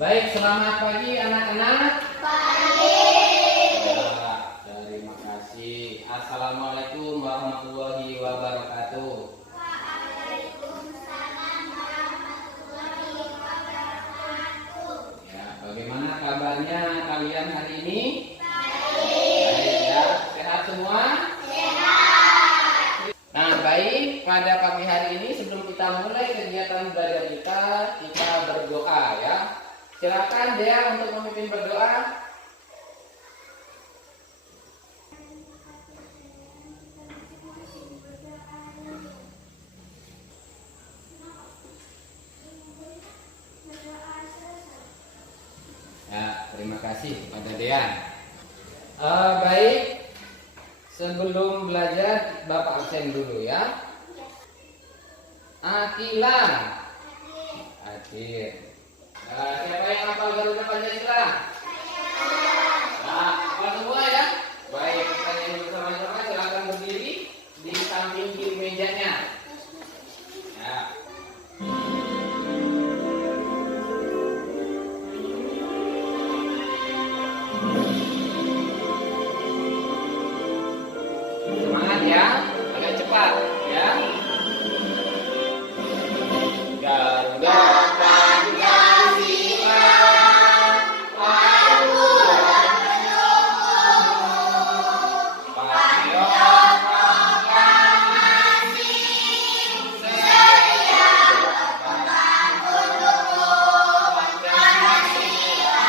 Baik, selamat pagi anak-anak. Pagi. Ya, terima kasih. Assalamualaikum warahmatullahi wabarakatuh. Waalaikumsalam warahmatullahi wabarakatuh. Ya, bagaimana kabarnya kalian hari ini? Baik. Baik ya, sehat semua? Sehat. Nah, baik, pada pagi hari ini sebelum kita mulai kegiatan belajar kita berdoa ya. Silakan Dea untuk memimpin berdoa. Ya, terima kasih pada Dea. Baik, sebelum belajar Bapak absen dulu ya. Akila, Adil. Siapa yang hafal Garuda Pancasila? Nah, hafal semua ya. Baik, kita nyanyi bersama-sama. Silakan berdiri di samping kiri mejanya. Ya. Semangat ya, agak cepat ya. Garuda Pancasila, Paduan patriot proklamasi sedia membangun Pancasila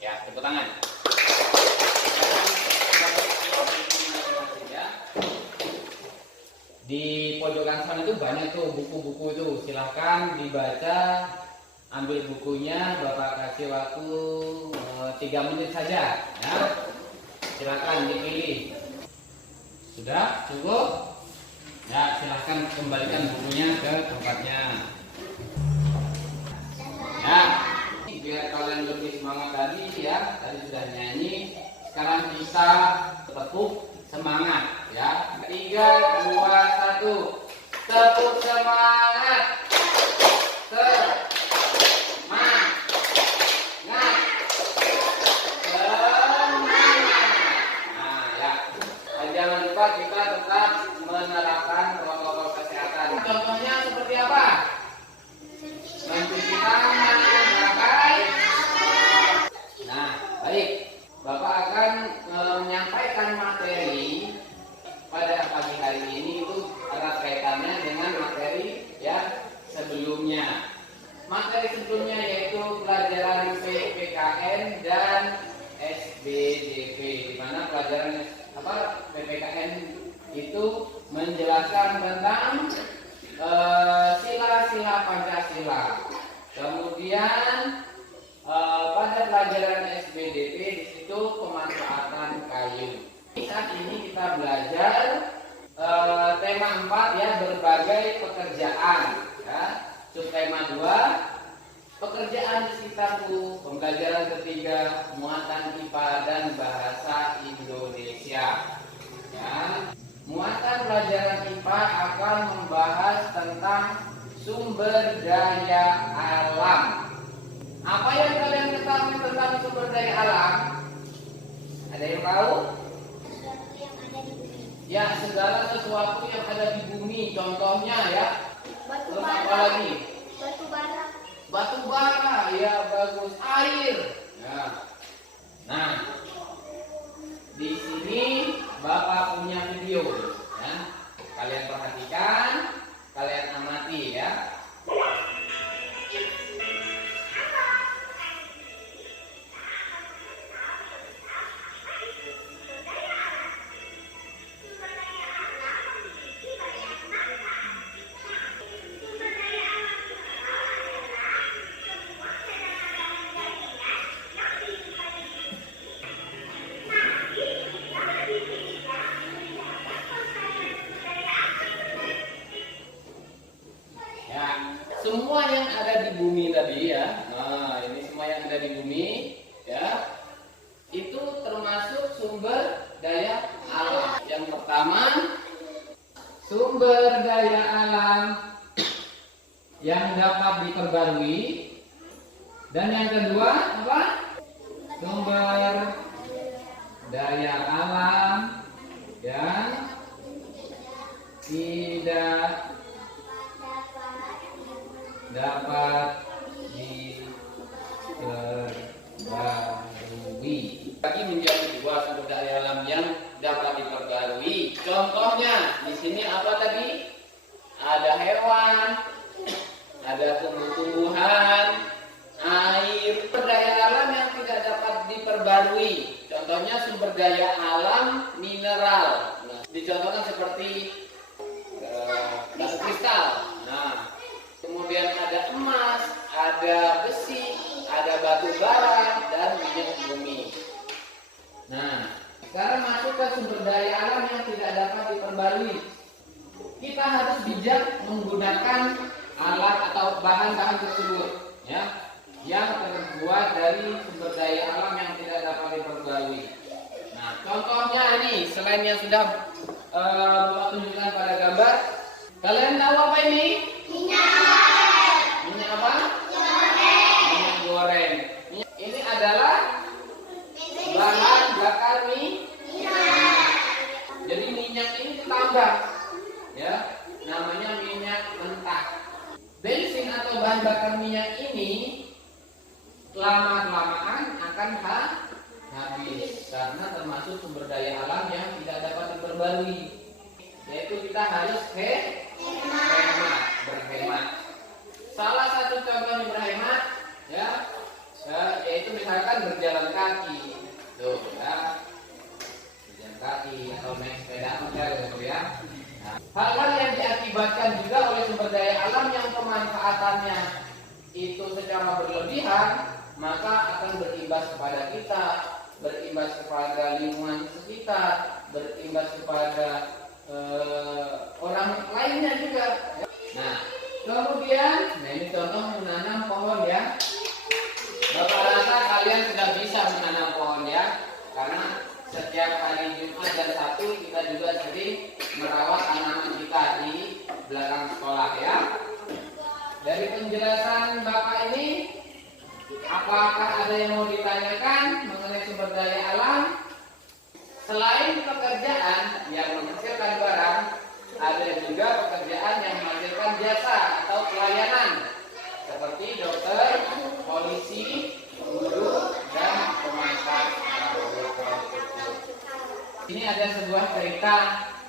ya, tepuk tangan. Di pojokan sana itu banyak tuh buku-buku itu. Silahkan dibaca, ambil bukunya. Bapak kasih waktu 3 menit saja ya. Silahkan dipilih. Sudah cukup? Ya, silahkan kembalikan bukunya ke tempatnya. Ya, biar kalian lebih semangat tadi ya. Tadi sudah nyanyi. Sekarang kita tepuk semangat ya. 3, 2, 1. Tepuk semangat. Semangat. Semangat. Nah ya. Dan jangan lupa kita tetap menerapkan protokol kesehatan. Contohnya seperti apa? Mencuci tangan, pakai. Nah, baik. Bapak akan menyampaikan materi pada pagi hari ini itu erat kaitannya dengan materi ya sebelumnya. Materi sebelumnya yaitu pelajaran PPKN dan SBDP, di mana pelajaran PPKN itu menjelaskan tentang sila-sila Pancasila. Kemudian pada pelajaran SBDP di situ pemanfaatan kayu. Saat ini kita belajar tema 4 ya, berbagai pekerjaan ya. Subtema 2 pekerjaan di sekitarku. Pembelajaran ketiga muatan IPA dan bahasa Indonesia ya. Muatan pelajaran IPA akan membahas tentang sumber daya alam. Apa yang kalian ketahui tentang sumber daya alam? Ada yang tahu? sesuatu yang ada di bumi. Ya, segala sesuatu yang ada di bumi. Contohnya ya. Batu Terus apa bara. lagi? Batu bara. Batu bara, ya bagus. Air. Ya. Nah, di sini Bapak punya video ya. Kalian perhatikan, kalian amati ya. semua yang ada di bumi tadi ya. Nah, ini semua yang ada di bumi ya. Itu termasuk sumber daya alam. Yang pertama, sumber daya alam yang dapat diperbarui. Dan yang kedua apa? Sumber daya alam yang tidak dapat diperbarui. Bagi menjadi dua sumber daya alam yang dapat diperbarui. Contohnya di sini apa tadi? Ada hewan, ada tumbuh-tumbuhan, air. Sumber daya alam yang tidak dapat diperbarui. Contohnya sumber daya alam mineral. Nah, dicontohkan seperti batu kristal. Nah, kemudian ada emas, ada besi, ada batu bara, dan minyak bumi. Nah, sekarang masuk ke sumber daya alam yang tidak dapat diperbarui. Kita harus bijak menggunakan alat atau bahan-bahan tersebut, ya, yang terbuat dari sumber daya alam yang tidak dapat diperbarui. Nah, contohnya ini, selain yang sudah Bapak tunjukkan pada gambar, kalian tahu apa ini? Minyak apa? Minyak goreng. Ini adalah bahan bakar minyak. Jadi minyak ini ditambah, ya, namanya minyak mentah. Bensin atau bahan bakar minyak ini lama-kelamaan akan habis karena termasuk sumber daya alam yang tidak dapat diperbarui. Yaitu kita harus berhemat. Salah satu contoh berhemat, ya, yaitu misalkan berjalan kaki, tuh, ya, berjalan kaki atau naik sepeda motor, ya. Nah, hal-hal yang diakibatkan juga oleh sumber daya alam yang pemanfaatannya itu secara berlebihan, maka akan berimbas kepada kita, berimbas kepada lingkungan sekitar, berimbas kepada orang lainnya juga. Nah, kemudian, ini contoh menanam pohon ya. Bapak rasa kalian sudah bisa menanam pohon ya, karena setiap hari Jumat dan Sabtu kita juga sering merawat tanaman kita di belakang sekolah ya. Dari penjelasan Bapak ini, apakah ada yang mau ditanyakan mengenai sumber daya alam? Selain pekerjaan yang menghasilkan barang, ada juga pekerjaan yang menghasilkan jasa atau pelayanan, seperti dokter, polisi, guru, dan pemangkat. Ini ada sebuah cerita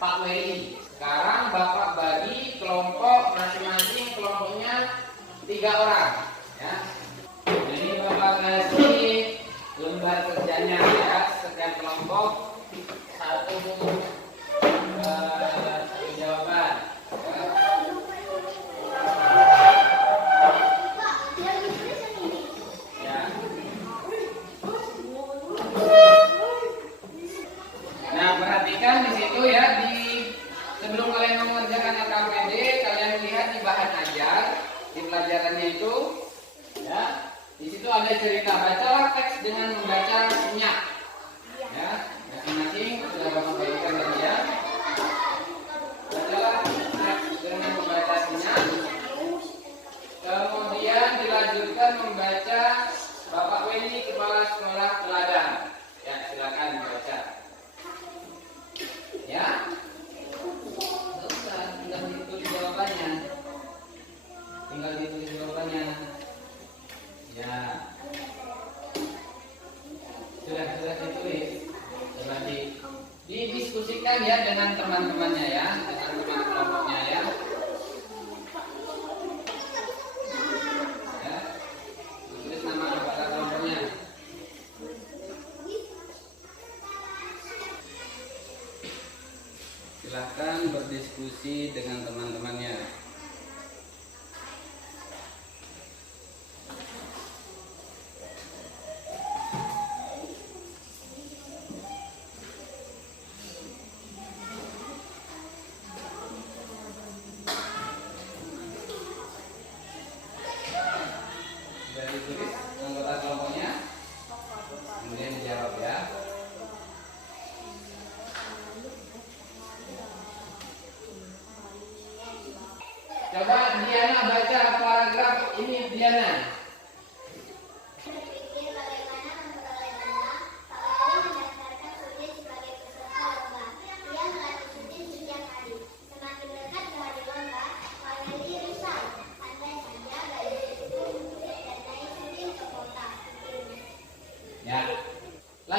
Pak Weli. Sekarang Bapak bagi kelompok masing-masing, kelompoknya 3 orang. Ya. Ini Bapak kasih lembar kerjanya ya, setiap kelompok satu jawaban. Ya. Nah, perhatikan di situ ya, sebelum kalian mengerjakan LKPD, kalian lihat di bahan ajar, di pelajarannya itu, ya, di situ ada cerita. Bacalah teks dengan membaca senyap. Ya, masing-masing sudah Bapak bagikan tadi ya. Bacalah teks dengan membaca senyap. Kemudian dilanjutkan membaca Bapak Weni, Kepala Sekolah Teladan. Ya, silakan baca. Ya. Tinggal ditulis jawabannya. Ya. Sudah ditulis. Coba didiskusikan ya dengan teman-temannya ya, dengan teman kelompoknya ya. Ya. Tulis nama anggota kelompoknya. Silahkan berdiskusi dengan teman-temannya.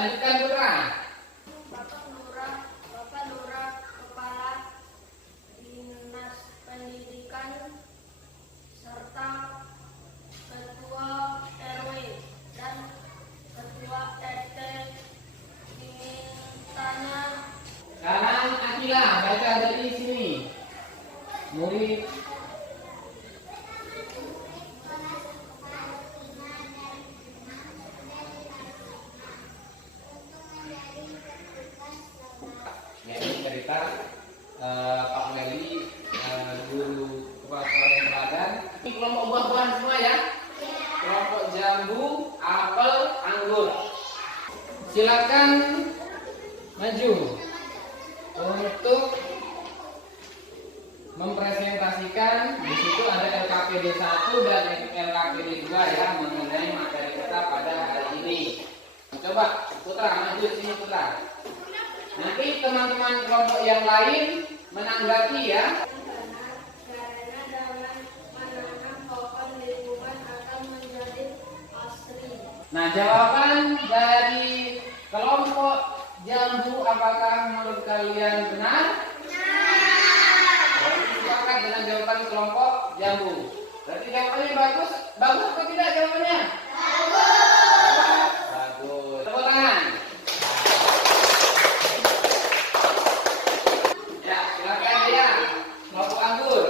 Lanjutkan putra. Bapak Lurah, Kepala Dinas Pendidikan serta Ketua RW dan Ketua RT dimintanya. Sekarang Akila baca dari sini. Murid ya, ini cerita Pak Meli, guru kepala sekolah yang teladan. Ini kelompok buah-buahan semua ya. Kelompok jambu, apel, anggur. Silakan maju untuk mempresentasikan. Di situ ada LKPD 1 dan LKPD 2 ya, mengenai materi kita pada hari ini. Coba Putra maju sini Putra. Nanti teman-teman kelompok yang lain menanggapi ya. Karena dengan menanam pohon lingkungan akan menjadi asri. Nah, jawaban dari kelompok jambu apakah menurut kalian benar? Berarti sepakat dengan jawaban kelompok jambu. Berarti jawabannya bagus. Bagus atau tidak jawabannya? Bagus. Tepuk tangan. Ya, silakan dia. Kelompok anggur.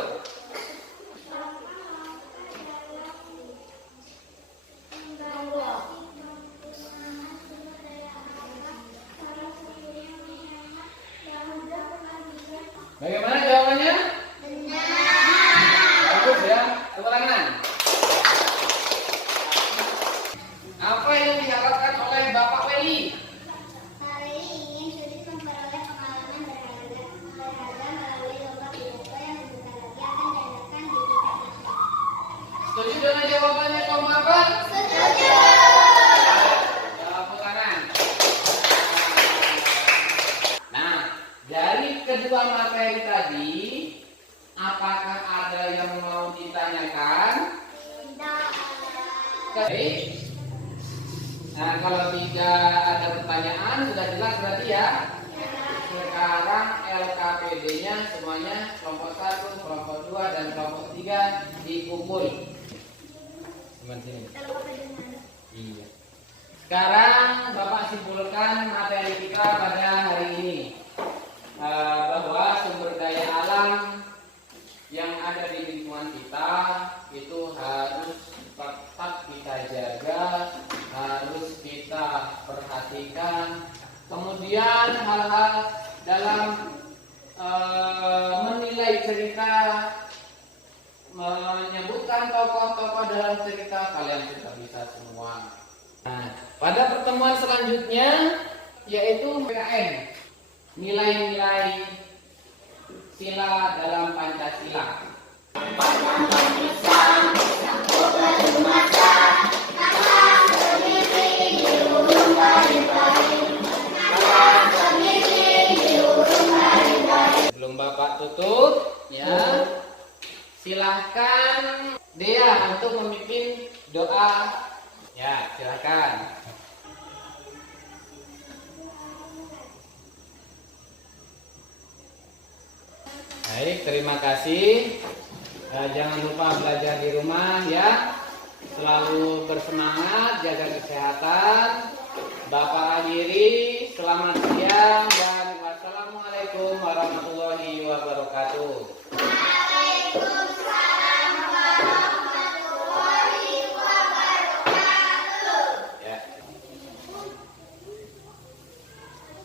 Bagaimana jawabannya? Bagus ya. Tepuk tangan. Apa yang diharapkan oleh Bapak Weli? Pak Weli ingin sulit memperoleh pengalaman berharga melalui lomba pidato yang sebentar lagi akan diadakan di tingkat nasional. Setuju dengan jawabannya kaum apa? Setuju. Tepuk tangan. Nah, dari kedua materi tadi, apakah ada yang mau ditanyakan? Baik. Nah, kalau tidak ada pertanyaan, sudah jelas berarti ya. Sekarang LKPD-nya semuanya kelompok 1, kelompok 2, dan kelompok 3 dikumpul. Teman sini. Iya. Sekarang Bapak simpulkan materi kita pada hari ini. Bahwa sumber daya alam yang ada di lingkungan kita itu harus tetap kita jaga, harus kita perhatikan. Kemudian hal-hal dalam menilai cerita, menyebutkan tokoh-tokoh dalam cerita, kalian sudah bisa semua. Nah, pada pertemuan selanjutnya yaitu PKN, nilai-nilai sila dalam Pancasila. Sebelum Bapak tutup ya, silahkan Dea untuk memimpin doa. Ya, silahkan. Baik, terima kasih. Jangan lupa belajar di rumah ya. Selalu bersemangat, jaga kesehatan. Bapak akhiri, selamat siang dan wassalamualaikum warahmatullahi wabarakatuh.